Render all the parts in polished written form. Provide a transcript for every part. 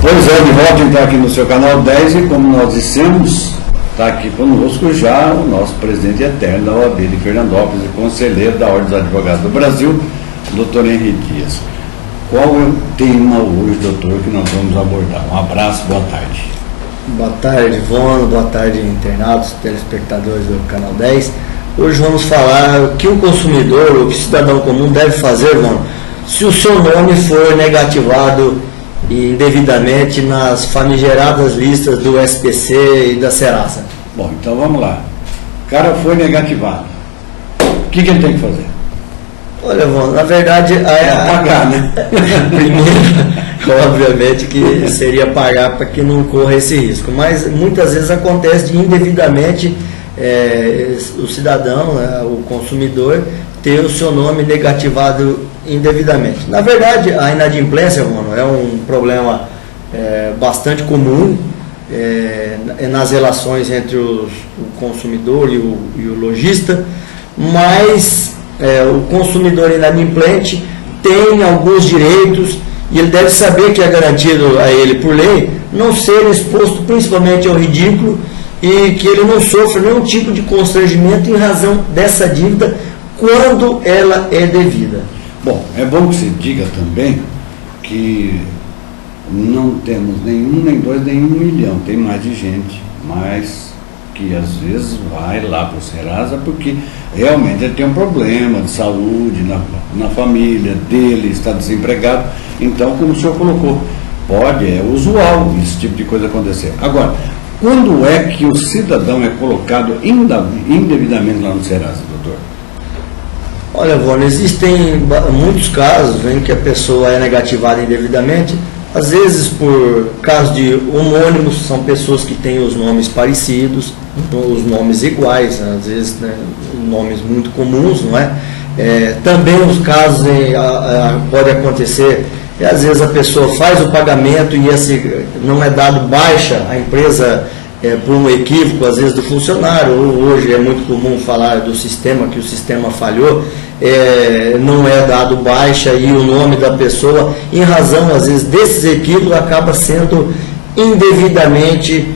Pois é, de volta então aqui no seu canal 10 e como nós dissemos, está aqui conosco já o nosso presidente eterno da OAB de Fernandópolis e conselheiro da Ordem dos Advogados do Brasil, doutor Henrique Dias. Qual é o tema hoje, doutor, que nós vamos abordar? Um abraço, boa tarde. Boa tarde, Ivone, boa tarde, internados, telespectadores do canal 10. Hoje vamos falar o que o consumidor, o que o cidadão comum deve fazer, Ivone, se o seu nome for negativado indevidamente nas famigeradas listas do SPC e da Serasa. Bom, então vamos lá. O cara foi negativado. O que ele tem que fazer? Olha, Ivone, na verdade... pagar, né? Primeiro, obviamente que seria pagar para que não corra esse risco. Mas muitas vezes acontece de indevidamente o cidadão, o consumidor, ter o seu nome negativado indevidamente. Na verdade, a inadimplência, mano, é um problema bastante comum nas relações entre o consumidor e o lojista, mas o consumidor inadimplente tem alguns direitos e ele deve saber que é garantido a ele por lei não ser exposto principalmente ao ridículo e que ele não sofra nenhum tipo de constrangimento em razão dessa dívida quando ela é devida. Bom, é bom que se diga também que não temos nenhum, nem dois, nem 1 milhão. Tem mais de gente, mas que às vezes vai lá para o Serasa porque realmente ele tem um problema de saúde na família dele, está desempregado. Então, como o senhor colocou, é usual esse tipo de coisa acontecer. Agora, quando é que o cidadão é colocado indevidamente lá no Serasa, doutor? Olha, Ivone, existem muitos casos em que a pessoa é negativada indevidamente, às vezes por casos de homônimos, são pessoas que têm os nomes parecidos, os nomes iguais, às vezes nomes muito comuns, não é? Também os casos pode acontecer, às vezes a pessoa faz o pagamento e não é dado baixa a empresa por um equívoco, às vezes, do funcionário, ou hoje é muito comum falar do sistema, que o sistema falhou, não é dado baixa e o nome da pessoa, em razão, às vezes, desses equívocos, acaba sendo indevidamente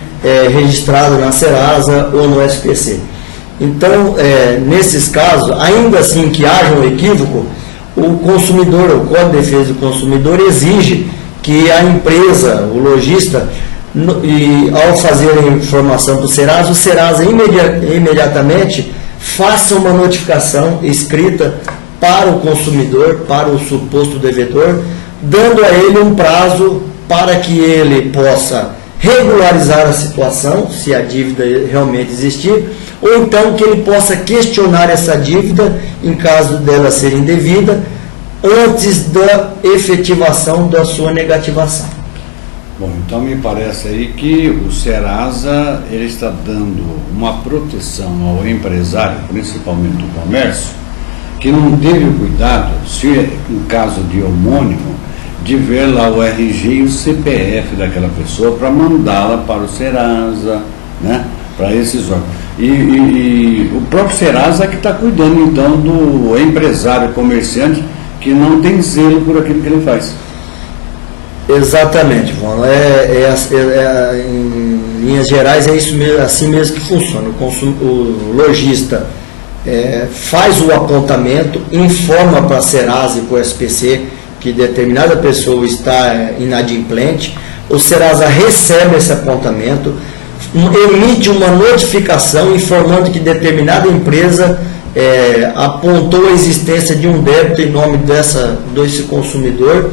registrado na Serasa ou no SPC. Então, nesses casos, ainda assim que haja um equívoco, o consumidor, o Código de Defesa do Consumidor exige que a empresa, o lojista, e ao fazer a informação para o Serasa imediatamente faça uma notificação escrita para o consumidor, para o suposto devedor, dando a ele um prazo para que ele possa regularizar a situação, se a dívida realmente existir, ou então que ele possa questionar essa dívida, em caso dela ser indevida, antes da efetivação da sua negativação. Bom, então me parece aí que o Serasa ele está dando uma proteção ao empresário, principalmente do comércio, que não teve o cuidado, se em caso de homônimo, de ver lá o RG e o CPF daquela pessoa para mandá-la para o Serasa, né, para esses órgãos. E o próprio Serasa que está cuidando então do empresário comerciante que não tem zelo por aquilo que ele faz. Exatamente, Ivone. Em linhas gerais é isso mesmo, assim mesmo que funciona. O lojista faz o apontamento, informa para a Serasa e para o SPC que determinada pessoa está inadimplente, o Serasa recebe esse apontamento, emite uma notificação informando que determinada empresa apontou a existência de um débito em nome desse consumidor,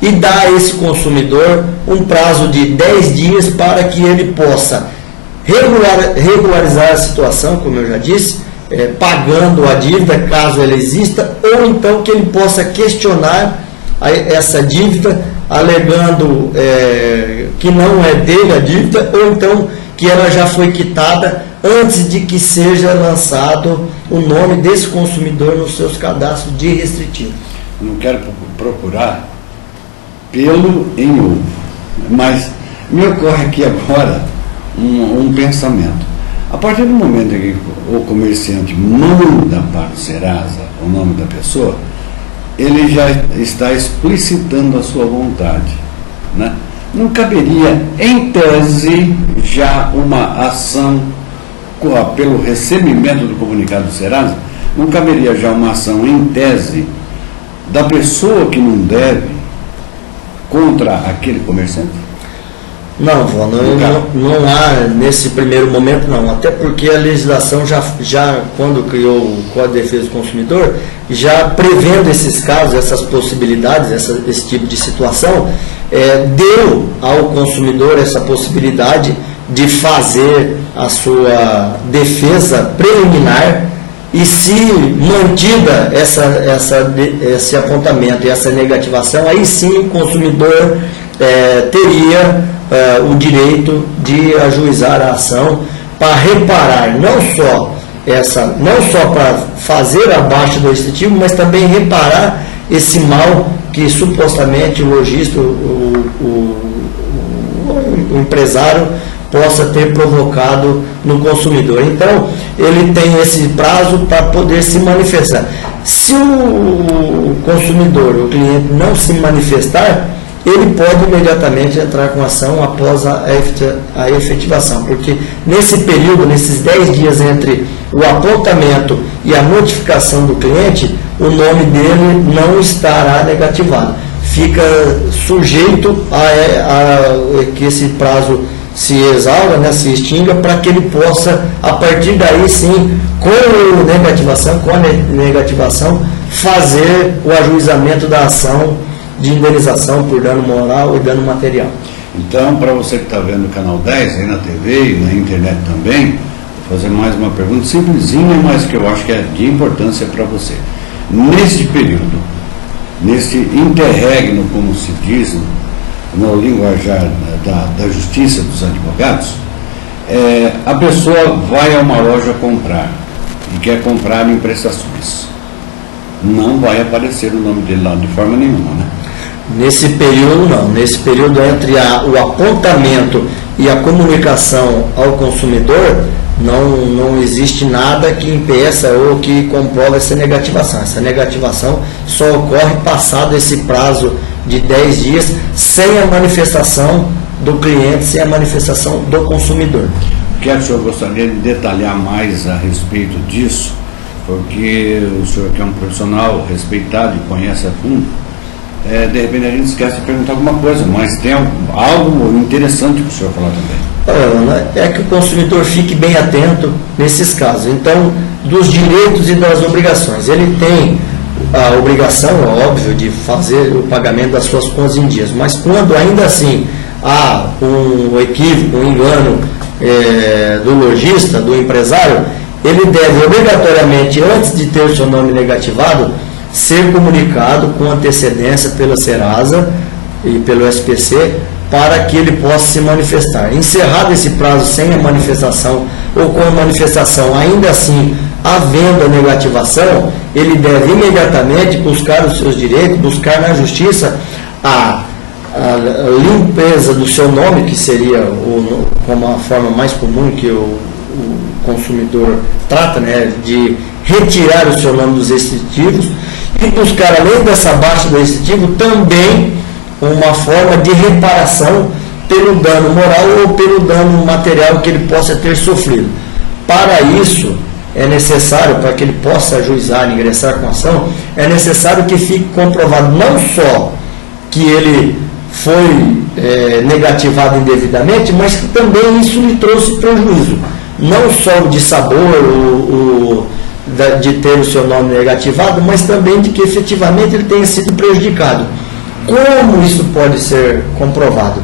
e dá a esse consumidor um prazo de 10 dias para que ele possa regularizar a situação, como eu já disse, pagando a dívida, caso ela exista, ou então que ele possa questionar essa dívida, alegando que não é dele a dívida, ou então que ela já foi quitada antes de que seja lançado o nome desse consumidor nos seus cadastros de restritivo. Não quero procurar pelo em ovo, mas me ocorre aqui agora um pensamento. A partir do momento em que o comerciante manda para o Serasa o nome da pessoa, ele já está explicitando a sua vontade, né? não caberia, em tese, já uma ação pelo recebimento do comunicado do Serasa? Não caberia já uma ação, em tese, da pessoa que não deve contra aquele comerciante? Não, Vô, não há nesse primeiro momento não, até porque a legislação já quando criou o Código de Defesa do Consumidor, já prevendo esses casos, essas possibilidades, esse tipo de situação, deu ao consumidor essa possibilidade de fazer a sua defesa preliminar e, se mantida esse apontamento e essa negativação, aí sim o consumidor teria o direito de ajuizar a ação para reparar não só para fazer a baixa do restritivo, mas também reparar esse mal que supostamente o lojista, o empresário possa ter provocado no consumidor. Então, ele tem esse prazo para poder se manifestar. Se o consumidor, o cliente, não se manifestar, ele pode imediatamente entrar com ação após a efetivação, porque nesse período, nesses 10 dias entre o apontamento e a notificação do cliente, o nome dele não estará negativado. Fica sujeito a que esse prazo se exaura, né, se extinga, para que ele possa, a partir daí sim, com a negativação, fazer o ajuizamento da ação de indenização por dano moral e dano material. Então, para você que está vendo o Canal 10, aí na TV e na internet também, vou fazer mais uma pergunta simplesinha, mas que eu acho que é de importância para você. Nesse período, nesse interregno, como se diz no linguajar da justiça dos advogados, a pessoa vai a uma loja comprar e quer comprar em prestações. Não vai aparecer o nome dele lá de forma nenhuma, né? Nesse período não, nesse período entre o apontamento e a comunicação ao consumidor, não existe nada que impeça ou que comprove essa negativação. Essa negativação só ocorre passado esse prazo de 10 dias, sem a manifestação do cliente, sem a manifestação do consumidor. O que o senhor gostaria de detalhar mais a respeito disso? Porque o senhor, que é um profissional respeitado e conhece a fundo, de repente a gente esquece de perguntar alguma coisa, mas tem algo interessante para o senhor falar também. É que o consumidor fique bem atento nesses casos. Então, dos direitos e das obrigações. Ele tem a obrigação, óbvio, de fazer o pagamento das suas contas em dias, mas quando ainda assim há um equívoco, um engano do lojista, do empresário, ele deve obrigatoriamente, antes de ter o seu nome negativado, ser comunicado com antecedência pela Serasa e pelo SPC, para que ele possa se manifestar. Encerrado esse prazo sem a manifestação, ou com a manifestação ainda assim havendo a negativação, ele deve imediatamente buscar os seus direitos, buscar na justiça a limpeza do seu nome, que seria como a forma mais comum que o consumidor trata, né, de retirar o seu nome dos restritivos, e buscar, além dessa baixa do restritivo, também uma forma de reparação pelo dano moral ou pelo dano material que ele possa ter sofrido. Para isso, é necessário, para que ele possa ajuizar e ingressar com ação, é necessário que fique comprovado não só que ele foi negativado indevidamente, mas que também isso lhe trouxe prejuízo. Não só de sabor, de ter o seu nome negativado, mas também de que efetivamente ele tenha sido prejudicado. Como isso pode ser comprovado?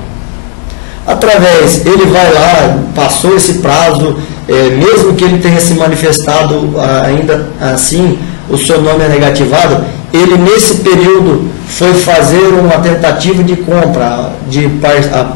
Ele vai lá, passou esse prazo, mesmo que ele tenha se manifestado ainda assim, o seu nome é negativado, ele nesse período foi fazer uma tentativa de compra,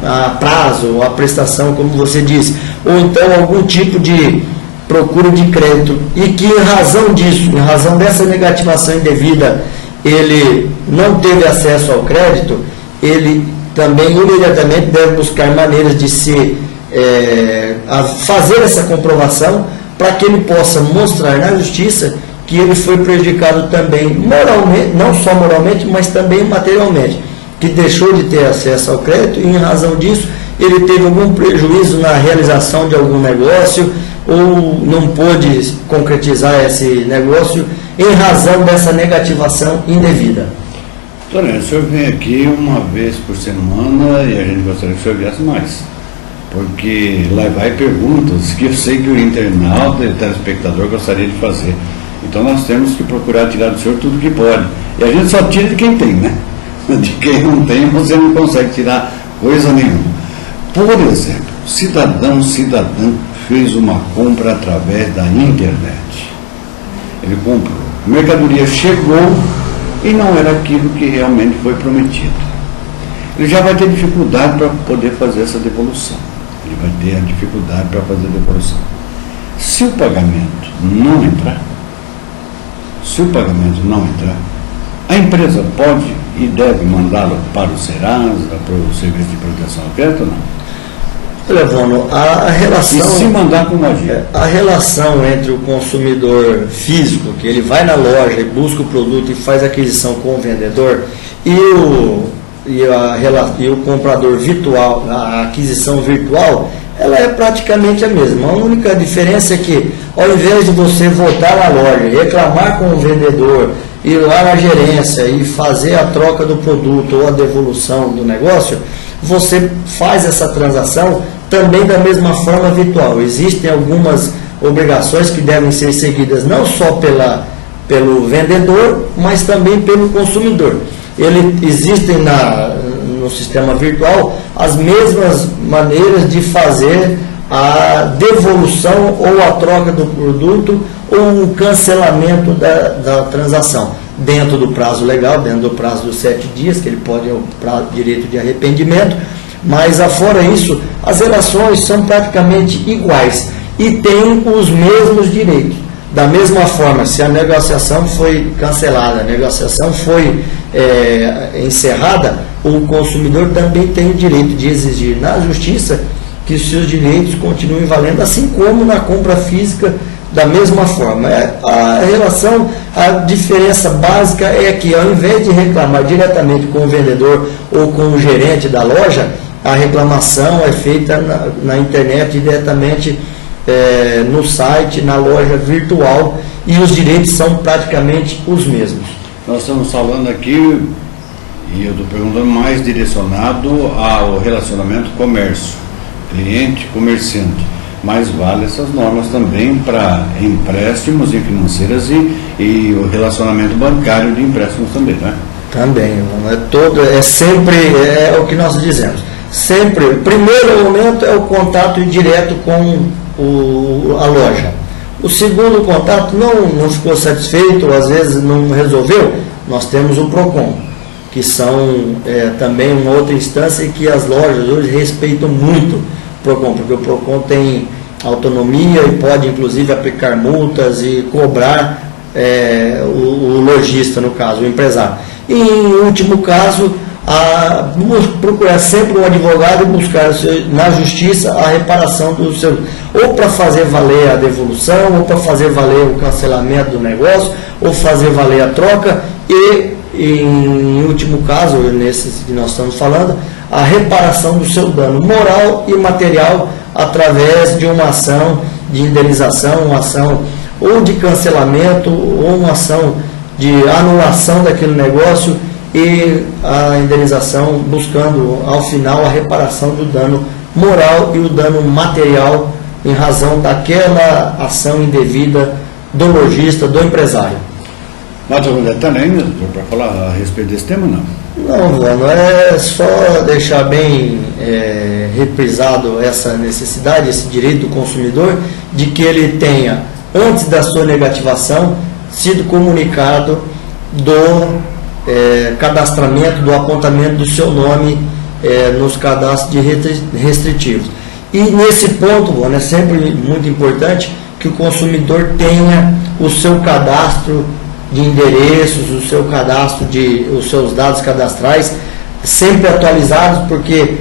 a prazo, a prestação, como você disse, ou então algum tipo de procura de crédito, e que em razão disso, em razão dessa negativação indevida, ele não teve acesso ao crédito, ele também imediatamente deve buscar maneiras de fazer essa comprovação, para que ele possa mostrar na justiça que ele foi prejudicado também moralmente, não só moralmente, mas também materialmente. que deixou de ter acesso ao crédito e, em razão disso, ele teve algum prejuízo na realização de algum negócio ou não pôde concretizar esse negócio em razão dessa negativação indevida. Doutor, o senhor vem aqui uma vez por semana e a gente gostaria que o senhor viesse mais, porque lá vai perguntas que eu sei que o internauta e o telespectador gostaria de fazer. Então nós temos que procurar tirar do senhor tudo que pode. E a gente só tira de quem tem, né? De quem não tem, você não consegue tirar coisa nenhuma. Por exemplo, cidadã fez uma compra através da internet. Ele comprou. A mercadoria chegou e não era aquilo que realmente foi prometido. Ele já vai ter dificuldade para poder fazer essa devolução. Ele vai ter a dificuldade para fazer a devolução. Se o pagamento não entrar, a empresa pode e deve mandá-lo para o Serasa, para o Serviço de Proteção ao Crédito ou não? Olha, Vono, a relação... E se mandar com magia? A relação entre o consumidor físico, que ele vai na loja e busca o produto e faz aquisição com o vendedor, e o comprador virtual, a aquisição virtual, ela é praticamente a mesma. A única diferença é que, ao invés de você voltar na loja, reclamar com o vendedor, ir lá na gerência e fazer a troca do produto ou a devolução do negócio, você faz essa transação também da mesma forma virtual. Existem algumas obrigações que devem ser seguidas não só pelo vendedor, mas também pelo consumidor. Existem no sistema virtual as mesmas maneiras de fazer a devolução ou a troca do produto ou o cancelamento da transação, dentro do prazo legal, dentro do prazo dos 7 dias, que ele pode ter o direito de arrependimento, mas afora isso, as relações são praticamente iguais e têm os mesmos direitos. Da mesma forma, se a negociação foi cancelada, a negociação foi encerrada, o consumidor também tem o direito de exigir na justiça que os seus direitos continuem valendo, assim como na compra física, da mesma forma. A diferença básica é que, ao invés de reclamar diretamente com o vendedor ou com o gerente da loja, a reclamação é feita na internet, diretamente no site, na loja virtual, e os direitos são praticamente os mesmos. Nós estamos falando aqui, e eu estou perguntando mais direcionado ao relacionamento comércio, cliente-comerciante, mas vale essas normas também para empréstimos e financeiras e o relacionamento bancário de empréstimos também, né? Também, é o que nós dizemos. Sempre, o primeiro momento é o contato direto com a loja. O segundo contato não ficou satisfeito, ou às vezes não resolveu, nós temos o PROCON, que são também uma outra instância e que as lojas hoje respeitam muito o PROCON, porque o PROCON tem autonomia e pode inclusive aplicar multas e cobrar o lojista, no caso, o empresário. E em último caso, procurar sempre um advogado e buscar na justiça a reparação do seu, ou para fazer valer a devolução, ou para fazer valer o cancelamento do negócio, ou fazer valer a troca e, em último caso, nesses que nós estamos falando, a reparação do seu dano moral e material através de uma ação de indenização, uma ação ou de cancelamento, ou uma ação de anulação daquele negócio, e a indenização buscando ao final a reparação do dano moral e o dano material em razão daquela ação indevida do lojista, do empresário. Mais algum detalhe ainda, doutor, para falar a respeito desse tema, não? Não, Vano, é só deixar bem reprisado essa necessidade, esse direito do consumidor, de que ele tenha, antes da sua negativação, sido comunicado do cadastramento, do apontamento do seu nome nos cadastros de restritivos. E nesse ponto, Vano, é sempre muito importante que o consumidor tenha o seu cadastro de endereços, o seu cadastro os seus dados cadastrais sempre atualizados, porque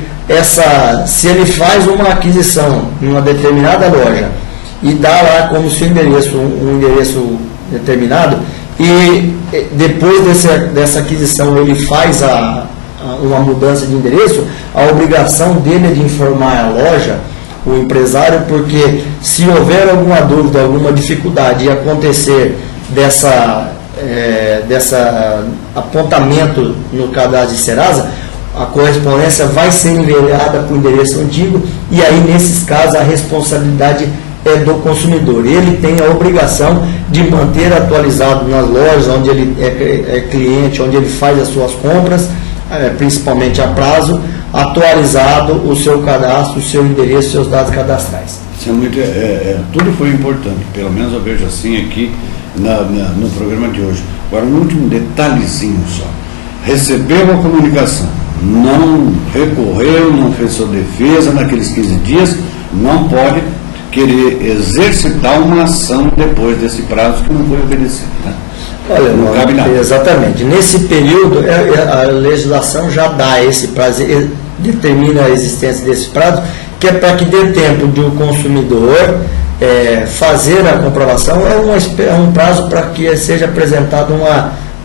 se ele faz uma aquisição em uma determinada loja e dá lá como seu endereço um endereço determinado, e depois dessa aquisição ele faz uma mudança de endereço, a obrigação dele é de informar a loja, o empresário, porque se houver alguma dúvida, alguma dificuldade e acontecer dessa apontamento no cadastro de Serasa, a correspondência vai ser enviada para o endereço antigo e aí, nesses casos, a responsabilidade é do consumidor. Ele tem a obrigação de manter atualizado nas lojas onde ele é cliente, onde ele faz as suas compras, principalmente a prazo, atualizado o seu cadastro, o seu endereço, seus dados cadastrais. Isso é muito, tudo foi importante, pelo menos eu vejo assim aqui no programa de hoje. Agora, um último detalhezinho só. Recebeu a comunicação, não recorreu, não fez sua defesa naqueles 15 dias, não pode querer exercitar uma ação depois desse prazo que não foi obedecido. Né? Olha, não cabe nada. Exatamente. Nesse período, a legislação já dá esse prazo, determina a existência desse prazo, que é para que dê tempo de o consumidor fazer a comprovação, é um prazo para que seja apresentada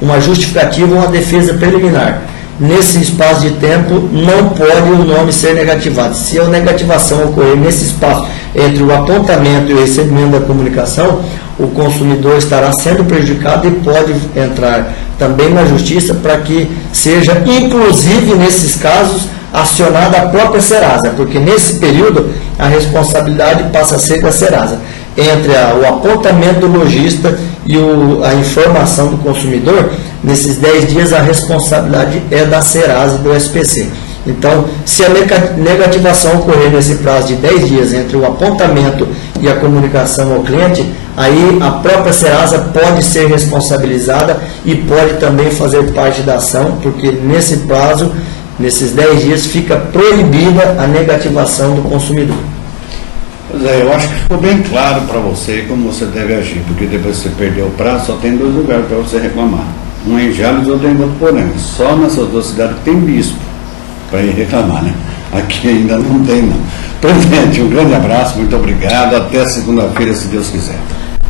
uma justificativa, uma defesa preliminar. Nesse espaço de tempo, não pode o nome ser negativado. Se a negativação ocorrer nesse espaço entre o apontamento e o recebimento da comunicação, o consumidor estará sendo prejudicado e pode entrar também na justiça para que seja, inclusive nesses casos, acionada a própria Serasa, porque nesse período a responsabilidade passa a ser da Serasa. Entre o apontamento do lojista e a informação do consumidor, nesses 10 dias a responsabilidade é da Serasa e do SPC. Então, se a negativação ocorrer nesse prazo de 10 dias entre o apontamento e a comunicação ao cliente, aí a própria Serasa pode ser responsabilizada e pode também fazer parte da ação, porque nesse prazo, nesses 10 dias, fica proibida a negativação do consumidor. Pois é, eu acho que ficou bem claro para você como você deve agir, porque depois que você perdeu o prazo, só tem 2 lugares para você reclamar. Um em Jales e outro em Votuporanga. Só nessas 2 cidades tem bispo para ir reclamar, né? Aqui ainda não tem, não. Presidente, um grande abraço, muito obrigado. Até segunda-feira, se Deus quiser.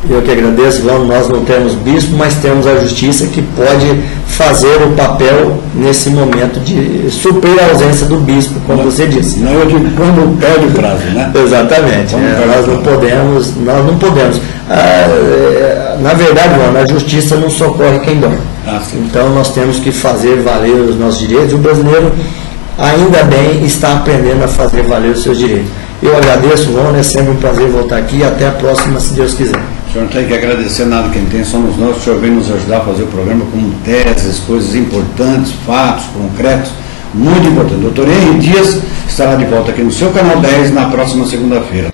Eu que agradeço, nós não temos bispo, mas temos a justiça que pode fazer o papel nesse momento de suprir a ausência do bispo, como você disse. Não, eu digo quando perde o prazo, né? Exatamente. Nós não podemos. Na verdade, a justiça não socorre quem dorme. Então nós temos que fazer valer os nossos direitos. O brasileiro, ainda bem, está aprendendo a fazer valer os seus direitos. Eu agradeço, Rony, é sempre um prazer voltar aqui e até a próxima, se Deus quiser. O senhor não tem que agradecer nada, quem tem somos nós. O senhor vem nos ajudar a fazer o programa com teses, coisas importantes, fatos, concretos, muito importantes. Doutor Henrique Dias estará de volta aqui no seu Canal 10 na próxima segunda-feira.